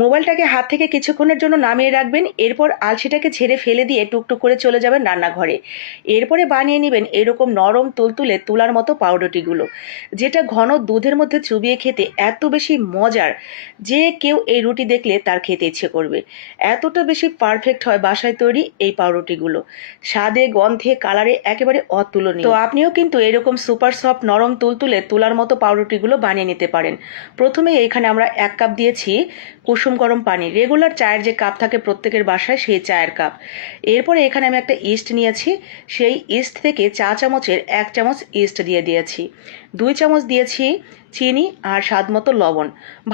মোবাইলটাকে হাত থেকে কিছুক্ষণের জন্য নামিয়ে রাখবেন, এরপর আলসিটাকে ঝেড়ে ফেলে দিয়ে টুকটুক করে চলে যাবেন রান্নাঘরে। এরপরে বানিয়ে নেবেন এরকম নরম তুলতুলে তুলার মতো পাউরুটিগুলো, যেটা ঘন দুধের মধ্যে চুবিয়ে খেতে এত বেশি মজার যে কেউ এই রুটি দেখলে তার খেতে ইচ্ছে করবে। এতটা বেশি পারফেক্ট হয় বাসায় তৈরি এই পাউরুটিগুলো, স্বাদে গন্ধে কালারে একেবারে অতুলনীয়। তো আপনিও কিন্তু এরকম সুপার সফট নরম তুলতুলে তুলার মতো পাউরুটিগুলো বানিয়ে নিতে পারেন। প্রথমে এখানে আমরা 1 কাপ দিয়েছি কুসুম গরম পানি, রেগুলার চায়ের যে কাপ থাকে প্রত্যেকের বাসায় সেই চায়ের কাপ। এরপরে এখানে আমি একটা ইস্ট নিয়েছি, সেই ইস্ট থেকে চা চামচের 1 চামচ ইস্ট দিয়ে দিয়েছি। 2 চামচ দিয়েছি চিনি আর স্বাদ মতো লবণ।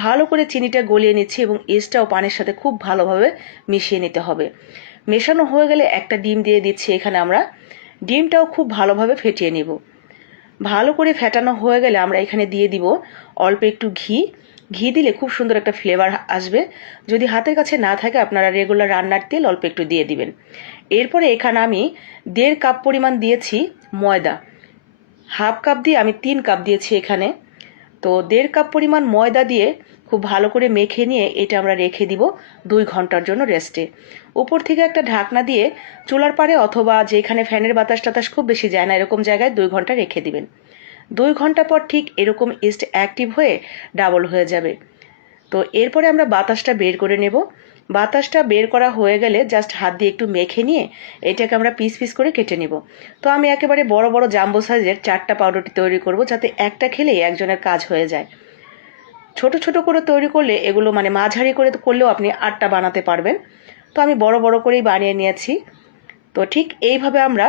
ভালো করে চিনিটা গলিয়ে নিচ্ছি এবং ইস্টটাও পানির সাথে খুব ভালোভাবে মিশিয়ে নিতে হবে। মেশানো হয়ে গেলে একটা ডিম দিয়ে দিচ্ছি এখানে আমরা। ডিমটাও খুব ভালোভাবে ফেটিয়ে নিব। ভালো করে ফেটানো হয়ে গেলে আমরা এখানে দিয়ে দিব অল্প একটু ঘি। ঘি দিলে খুব সুন্দর একটা ফ্লেভার আসবে। যদি হাতের কাছে না থাকে আপনারা রেগুলার রান্নার তেল অল্প একটু দিয়ে দিবেন। এরপরে এখানে আমি 1.5 কাপ পরিমাণ দিয়েছি ময়দা। হাফ কাপ দিয়ে আমি 3 কাপ দিয়েছি এখানে। তো 1.5 কাপ পরিমাণ ময়দা দিয়ে খুব ভালো করে মেখে নিয়ে এটা আমরা রেখে দিব 2 ঘন্টার জন্য রেস্টে। উপর থেকে একটা ঢাকনা দিয়ে চুলার পাড়ে অথবা যেখানে ফ্যানের বাতাস টাতাস খুব বেশি যায় না এরকম জায়গায় 2 ঘন্টা রেখে দিবেন। 2 ঘন্টা পর ঠিক এরকম ইস্ট অ্যাক্টিভ হয়ে ডাবল হয়ে যাবে। তো এরপরে আমরা বাতাসটা বের করে নেব। বাতাসটা বের করা হয়ে গেলে জাস্ট হাত দিয়ে একটু মেখে নিয়ে এটাকে আমরা পিস পিস করে কেটে নেব। তো আমি একেবারে বড় বড় জাম্বো সাইজের 4টা পাউরুটি তৈরি করব, যাতে একটা খেলেই একজনের কাজ হয়ে যায়। ছোট ছোট করে তৈরি করলে এগুলো মানে মাঝারি করে করলেও আপনি 8টা বানাতে পারবেন। তো আমি বড় বড় করেই বানিয়ে নিয়েছি। তো ঠিক এইভাবে আমরা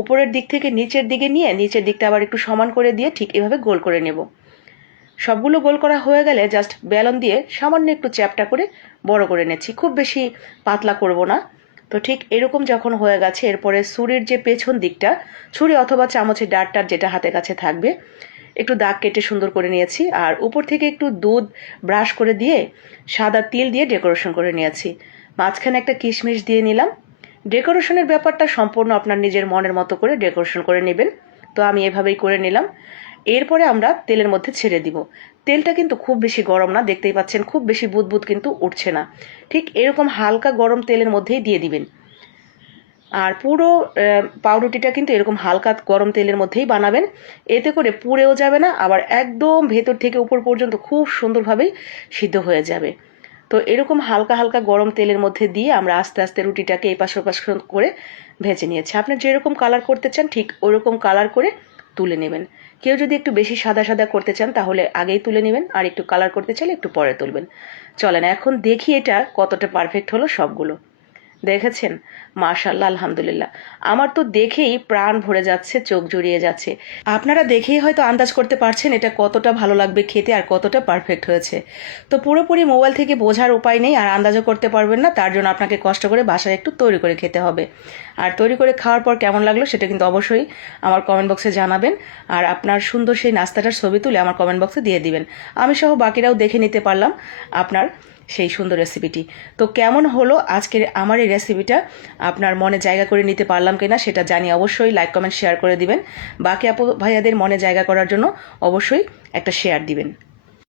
উপরের দিক থেকে নিচের দিকে নিয়ে নিচের দিকটা আবার একটু সমান করে দিয়ে ঠিক এভাবে গোল করে নেব। সবগুলো গোল করা হয়ে গেলে জাস্ট বেলন দিয়ে সামান্য একটু চ্যাপটা করে বড় করে নেছি, খুব বেশি পাতলা করব না। তো ঠিক এরকম যখন হয়ে গেছে এরপরে ছুরির যে পেছন দিকটা, ছুরি অথবা চামচের ডাঁটটার যেটা হাতের কাছে থাকবে, একটু দাগ কেটে সুন্দর করে নিয়েছি। আর উপর থেকে একটু দুধ ব্রাশ করে দিয়ে সাদা তিল দিয়ে ডেকোরেশন করে নিয়েছি। মাঝখানে একটা কিশমিশ দিয়ে নিলাম। ডেকোরেশনের ব্যাপারটা সম্পূর্ণ আপনার নিজের মনের মতো করে ডেকোরেশন করে নেবেন। তো আমি এভাবেই করে নিলাম। এরপরে আমরা তেলের মধ্যে ছেড়ে দিব। তেলটা কিন্তু খুব বেশি গরম না, দেখতেই পাচ্ছেন খুব বেশি বুদবুদ কিন্তু উঠছে না। ঠিক এরকম হালকা গরম তেলের মধ্যেই দিয়ে দিবেন। আর পুরো পাউরুটিটা কিন্তু এরকম হালকা গরম তেলের মধ্যেই বানাবেন, এতে করে পুড়েও যাবে না, আবার একদম ভেতর থেকে উপর পর্যন্ত খুব সুন্দরভাবেই সিদ্ধ হয়ে যাবে। তো এরকম হালকা হালকা গরম তেলের মধ্যে দিয়ে আমরা আস্তে আস্তে রুটিটাকে এপাশ ওপাশ করে ভেজে নিয়েছি। আপনি যেরকম কালার করতে চান ঠিক ওরকম কালার করে তুলে নেবেন। কেউ যদি একটু বেশি সাদা সাদা করতে চান তাহলে আগেই তুলে নেবেন, আর একটু কালার করতে চাইলে একটু পরে তুলবেন। চলেন এখন দেখি এটা কতটা পারফেক্ট হলো সবগুলো। দেখেছেন? মাশাআল্লাহ, আলহামদুলিল্লাহ। আমার তো দেখেই প্রাণ ভরে যাচ্ছে, চোখ জুড়িয়ে যাচ্ছে। আপনারা দেখেই হয়তো আন্দাজ করতে পারছেন এটা কতটা ভালো লাগবে খেতে আর কতটা পারফেক্ট হয়েছে। তো পুরোপুরি মোবাইল থেকে বোঝার উপায় নেই আর আন্দাজও করতে পারবেন না, তার জন্য আপনাকে কষ্ট করে বাসায় একটু তৈরি করে খেতে হবে। আর তৈরি করে খাওয়ার পর কেমন লাগলো সেটা কিন্তু অবশ্যই আমার কমেন্ট বক্সে জানাবেন। আর আপনার সুন্দর সেই নাস্তাটার ছবি তুলে আমার কমেন্ট বক্সে দিয়ে দিবেন। আমি সহ বাকিরাও দেখে নিতে পারলাম আপনার সেই সুন্দর রেসিপিটি। তো কেমন হলো আজকের আমার এই রেসিপিটা, আপনার মনে জায়গা করে নিতে পারলাম কিনা সেটা জানি, অবশ্যই লাইক কমেন্ট শেয়ার করে দিবেন। বাকি আপু ভাইয়াদের মনে জায়গা করার জন্য অবশ্যই একটা শেয়ার দিবেন।